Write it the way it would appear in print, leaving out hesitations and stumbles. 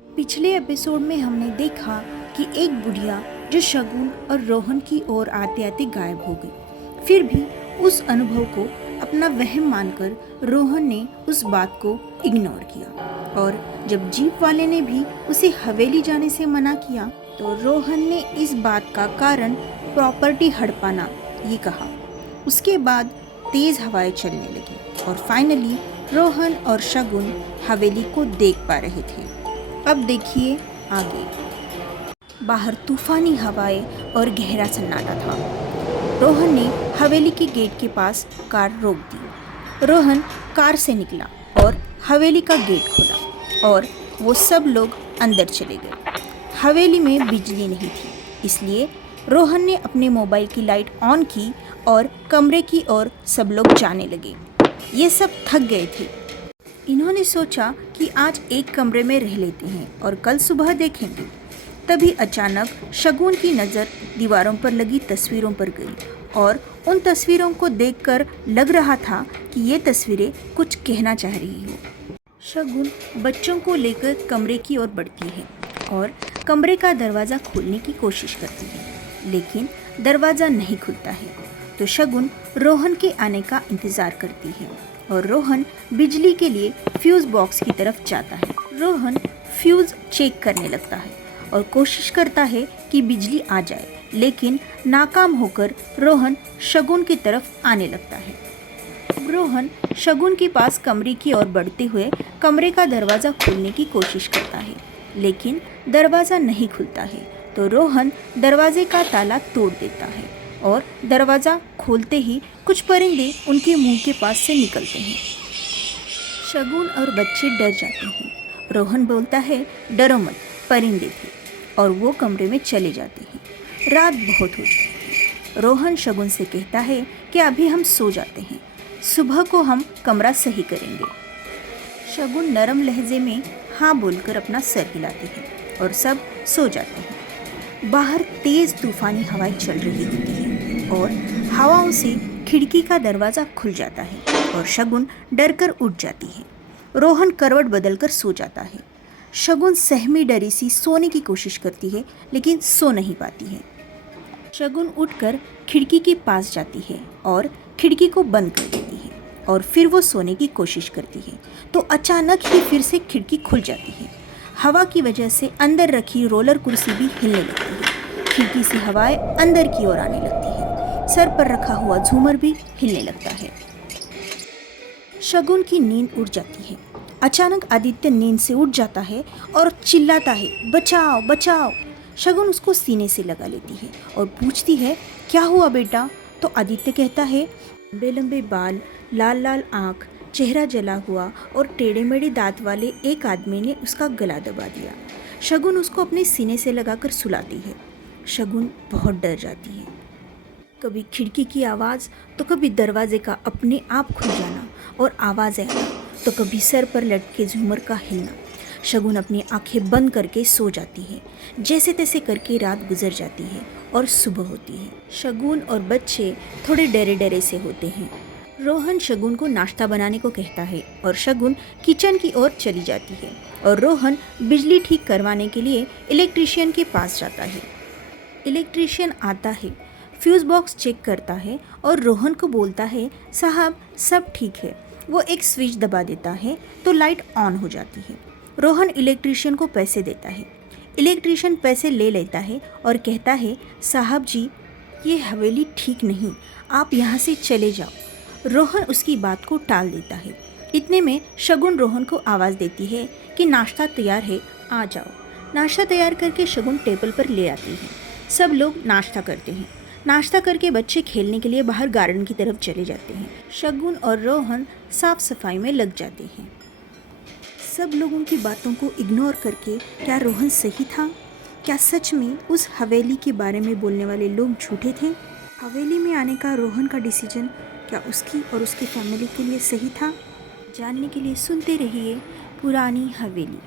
पिछले एपिसोड में हमने देखा कि एक बुढ़िया जो शगुन और रोहन की ओर आते आते गायब हो गई। फिर भी उस अनुभव को अपना वहम मानकर रोहन ने उस बात को इग्नोर किया, और जब जीप वाले ने भी उसे हवेली जाने से मना किया तो रोहन ने इस बात का कारण प्रॉपर्टी हड़पाना ये कहा। उसके बाद तेज हवाएं चलने लगी और फाइनली रोहन और शगुन हवेली को देख पा रहे थे। अब देखिए आगे। बाहर तूफानी हवाएं और गहरा सन्नाटा था। रोहन ने हवेली के गेट के पास कार रोक दी। रोहन कार से निकला और हवेली का गेट खोला और वो सब लोग अंदर चले गए। हवेली में बिजली नहीं थी, इसलिए रोहन ने अपने मोबाइल की लाइट ऑन की और कमरे की ओर सब लोग जाने लगे। ये सब थक गए थे। इन्होंने सोचा कि आज एक कमरे में रह लेते हैं और कल सुबह देखेंगे। तभी अचानक शगुन की नज़र दीवारों पर लगी तस्वीरों पर गई और उन तस्वीरों को देखकर लग रहा था कि ये तस्वीरें कुछ कहना चाह रही हो। शगुन बच्चों को लेकर कमरे की ओर बढ़ती है और कमरे का दरवाज़ा खोलने की कोशिश करती है, लेकिन दरवाज़ा नहीं खुलता है। तो शगुन रोहन के आने का इंतज़ार करती है और रोहन बिजली के लिए फ्यूज़ बॉक्स की तरफ जाता है। रोहन फ्यूज़ चेक करने लगता है और कोशिश करता है कि बिजली आ जाए, लेकिन नाकाम होकर रोहन शगुन की तरफ आने लगता है। रोहन शगुन के पास कमरे की ओर बढ़ते हुए कमरे का दरवाज़ा खोलने की कोशिश करता है, लेकिन दरवाज़ा नहीं खुलता है। तो रोहन दरवाजे का ताला तोड़ देता है और दरवाज़ा खोलते ही कुछ परिंदे उनके मुंह के पास से निकलते हैं। शगुन और बच्चे डर जाते हैं। रोहन बोलता है, डरो मत, परिंदे थे, और वो कमरे में चले जाते हैं। रात बहुत हो चुकी है। रोहन शगुन से कहता है कि अभी हम सो जाते हैं, सुबह को हम कमरा सही करेंगे। शगुन नरम लहजे में हाँ बोलकर अपना सर हिलाती है और सब सो जाते हैं। बाहर तेज तूफानी हवाएं चल रही होती हैं और हवाओं से खिड़की का दरवाज़ा खुल जाता है और शगुन डरकर उठ जाती है। रोहन करवट बदलकर सो जाता है। शगुन सहमी डरी सी सोने की कोशिश करती है, लेकिन सो नहीं पाती है। शगुन उठकर खिड़की के पास जाती है और खिड़की को बंद कर देती है और फिर वो सोने की कोशिश करती है तो अचानक ही फिर से खिड़की खुल जाती है। हवा की वजह से अंदर रखी रोलर कुर्सी भी हिलने लगती है। खिड़की से हवाएं अंदर की ओर आने लगती है। सर पर रखा हुआ झूमर भी हिलने लगता है। शगुन की नींद उड़ जाती है। अचानक आदित्य नींद से उठ जाता है और चिल्लाता है, बचाओ बचाओ। शगुन उसको सीने से लगा लेती है और पूछती है, क्या हुआ बेटा? तो आदित्य कहता है, लंबे लंबे बाल, लाल लाल आँख, चेहरा जला हुआ और टेढ़े मेढ़े दांत वाले एक आदमी ने उसका गला दबा दिया। शगुन उसको अपने सीने से लगाकर सुलाती है। शगुन बहुत डर जाती है। कभी खिड़की की आवाज़ तो कभी दरवाजे का अपने आप खुल जाना और आवाज़ आना, तो कभी सर पर लटके झूमर का हिलना। शगुन अपनी आंखें बंद करके सो जाती है। जैसे तैसे करके रात गुजर जाती है और सुबह होती है। शगुन और बच्चे थोड़े डरे डरे से होते हैं। रोहन शगुन को नाश्ता बनाने को कहता है और शगुन किचन की ओर चली जाती है और रोहन बिजली ठीक करवाने के लिए इलेक्ट्रीशियन के पास जाता है। इलेक्ट्रीशियन आता है, फ्यूज़ बॉक्स चेक करता है और रोहन को बोलता है, साहब सब ठीक है। वो एक स्विच दबा देता है तो लाइट ऑन हो जाती है। रोहन इलेक्ट्रीशियन को पैसे देता है। इलेक्ट्रीशियन पैसे ले लेता है और कहता है, साहब जी ये हवेली ठीक नहीं, आप यहाँ से चले जाओ। रोहन उसकी बात को टाल देता है। इतने में शगुन रोहन को आवाज़ देती है कि नाश्ता तैयार है, आ जाओ। नाश्ता तैयार करके शगुन टेबल पर ले आती है। सब लोग नाश्ता करते हैं। नाश्ता करके बच्चे खेलने के लिए बाहर गार्डन की तरफ चले जाते हैं। शगुन और रोहन साफ सफाई में लग जाते हैं। सब लोगों की बातों को इग्नोर करके क्या रोहन सही था? क्या सच में उस हवेली के बारे में बोलने वाले लोग झूठे थे? हवेली में आने का रोहन का डिसीजन क्या उसकी और उसकी फैमिली के लिए सही था? जानने के लिए सुनते रहिए पुरानी हवेली।